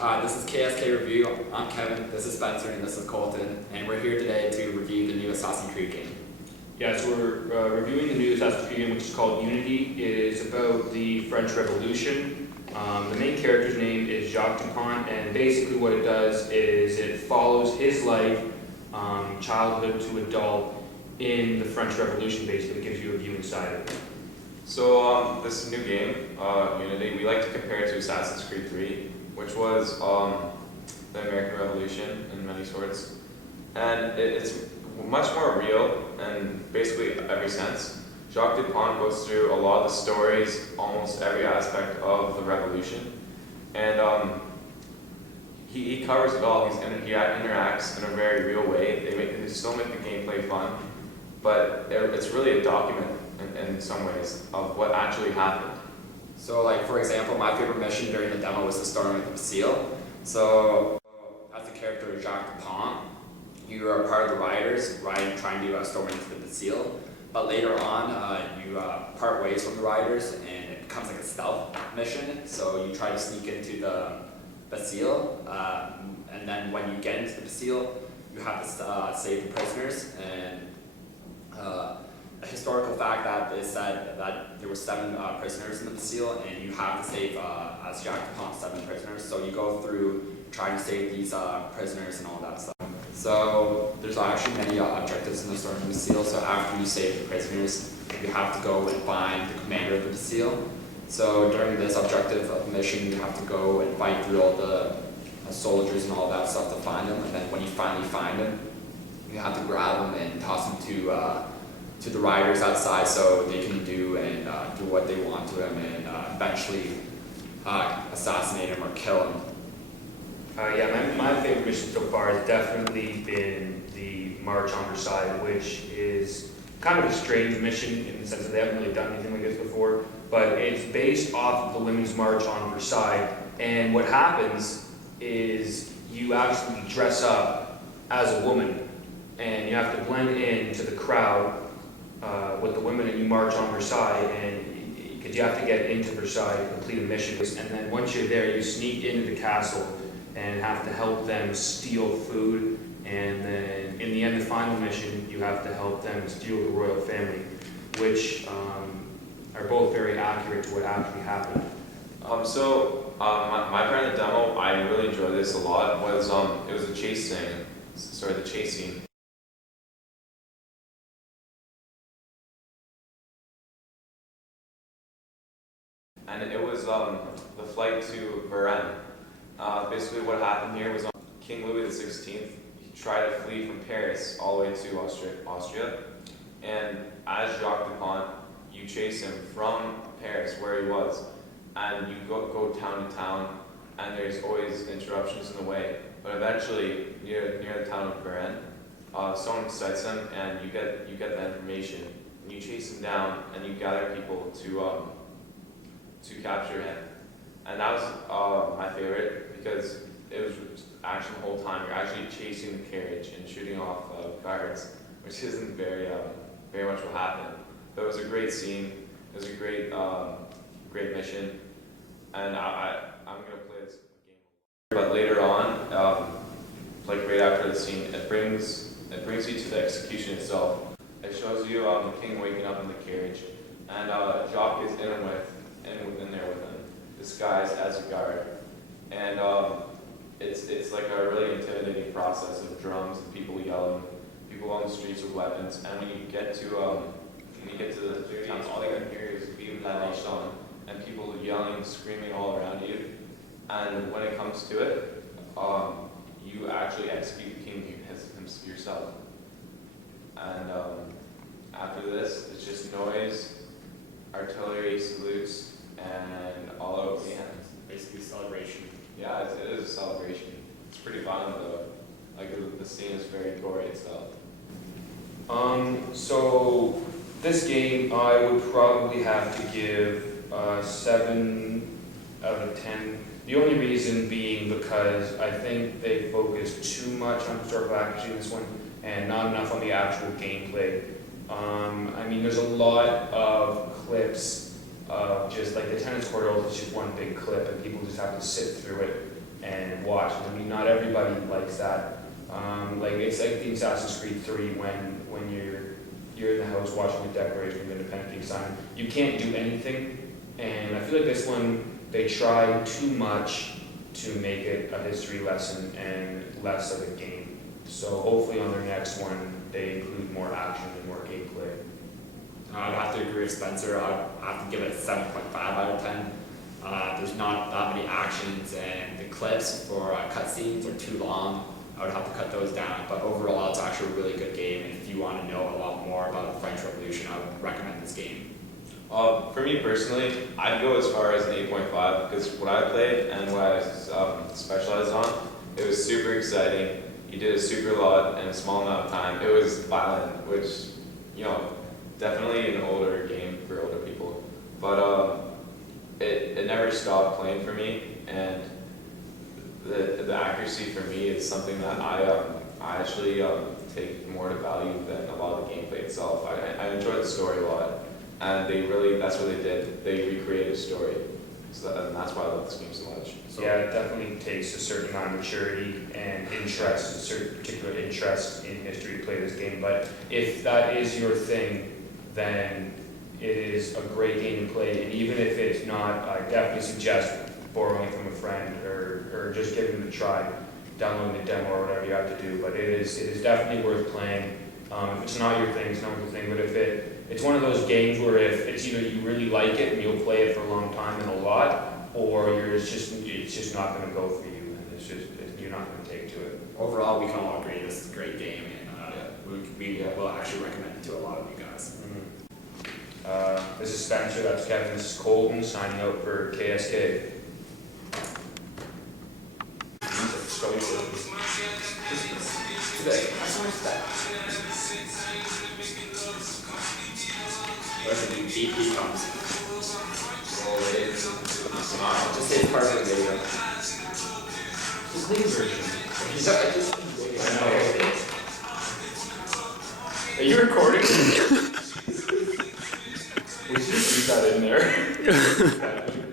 This is KSK Review. I'm Kevin, this is Spencer, and this is Colton, and we're here today to review the new Assassin's Creed game. Yeah, so we're reviewing the new Assassin's Creed game, which is called Unity. It is about the French Revolution. The main character's name is Jacques Dupont, and basically what it does is it follows his life, childhood to adult, in the French Revolution. Basically, it gives you a view inside of it. So this is a new game, Unity. We like to compare it to Assassin's Creed 3, which was the American Revolution in many sorts. And it's much more real in basically every sense. Jacques Dupont goes through a lot of the stories, almost every aspect of the revolution. And he covers it all. He interacts in a very real way. They still make the gameplay fun, but it's really a document in some ways of what actually happened. So, like, for example, my favorite mission during the demo was the storming of the Bastille. So, as the character of Jacques Dupont, you are part of the rioters trying to storm into the Bastille. But later on, you part ways from the rioters, and it becomes like a stealth mission. So you try to sneak into the Bastille, and then when you get into the Bastille, you have to save the prisoners. And a historical fact that is said that there were 7 prisoners in the Bastille, and you have to save, as Jacques Dupont, 7 prisoners. So you go through trying to save these prisoners and all that stuff. So there's actually many objectives in the storming of the Bastille. So after you save the prisoners, you have to go and find the commander of the Bastille. So during this objective of the mission, you have to go and fight through all the soldiers and all that stuff to find them. And then when you finally find them, you have to grab them and toss them to the rioters outside, so they can do what they want to him, and eventually assassinate him or kill him. Yeah, my favorite mission so far has definitely been the March on Versailles, which is kind of a strange mission in the sense that they haven't really done anything like this before, but it's based off of the Women's March on Versailles. And what happens is you actually dress up as a woman, and you have to blend in to the crowd with the women, and you march on Versailles, and because you have to get into Versailles to complete a mission. And then once you're there, you sneak into the castle and have to help them steal food. And then in the end, the final mission, you have to help them steal the royal family, which are both very accurate to what actually happened. My part in the demo, I really enjoyed this a lot, was it was the chase scene. And it was the flight to Varennes. Basically what happened here was King Louis XVI, he tried to flee from Paris all the way to Austria. And as Jacques Dupont, you chase him from Paris, where he was, and you go town to town, and there's always interruptions in the way. But eventually, near the town of Varennes, someone sights him, and you get the information, and you chase him down, and you gather people to capture him. And that was my favorite, because it was action the whole time. You're actually chasing the carriage and shooting off guards, which isn't very much what happened. But it was a great scene. It was a great mission, and I'm gonna play this game. But later on, like right after the scene, it brings you to the execution itself. It shows you the king waking up in the carriage, and Jacques is in there with him, disguised as a guard. And it's like a really intimidating process of drums and people yelling, people on the streets with weapons. And when you get to the towns, all you can hear is being unleashed on, and people yelling, screaming all around you. And when it comes to it, you actually execute the king yourself. And after this, it's just noise, artillery salutes, and all over the end. Basically, celebration. Yeah, it is a celebration. It's pretty violent though. Like the scene is very gory itself. So this game, I would probably have to give 7 out of 10. The only reason being because I think they focus too much on historical accuracy in this one, and not enough on the actual gameplay. I mean, there's a lot of clips of just like the tennis court is just one big clip, and people just have to sit through it and watch. I mean, not everybody likes that. Like it's like the Assassin's Creed 3 when you're in the house watching the Declaration of Independence being signed. You can't do anything, and I feel like this one they try too much to make it a history lesson and less of a game. So hopefully on their next one they include more action and more gameplay. I'd have to agree with Spencer. I'd have to give it a 7.5 out of 10. There's not that many actions, and the clips for cutscenes are too long. I would have to cut those down, but overall it's actually a really good game, and if you want to know a lot more about the French Revolution, I would recommend this game. For me personally, I'd go as far as an 8.5 because what I played and what I specialized on, it was super exciting. You did a super lot in a small amount of time. It was violent, which, you know, definitely an older game for older people. But it never stopped playing for me, and the accuracy for me is something that I actually take more to value than a lot of the gameplay itself. I enjoyed the story a lot, and that's what they did. They recreated a story, and that's why I love this game so much. So, yeah, it definitely takes a certain amount of maturity and interest, a certain particular interest in history to play this game. But if that is your thing, then it is a great game to play. And even if it's not, I definitely suggest borrowing it from a friend or just giving it a try, downloading the demo or whatever you have to do. But it is definitely worth playing. If it's not your thing, it's not your thing. But if it's one of those games where if it's either you really like it and you'll play it for a long time and a lot, or it's just not going to go for you, and you're not going to take to it. Overall, we can all agree this is a great game, and we will actually recommend it to a lot of you guys. This is Spencer, that's Kevin, this is Colton signing out for KSK. BP comes. Just say it's part of the video. The clean version. I know. Are you recording? We should leave that in there.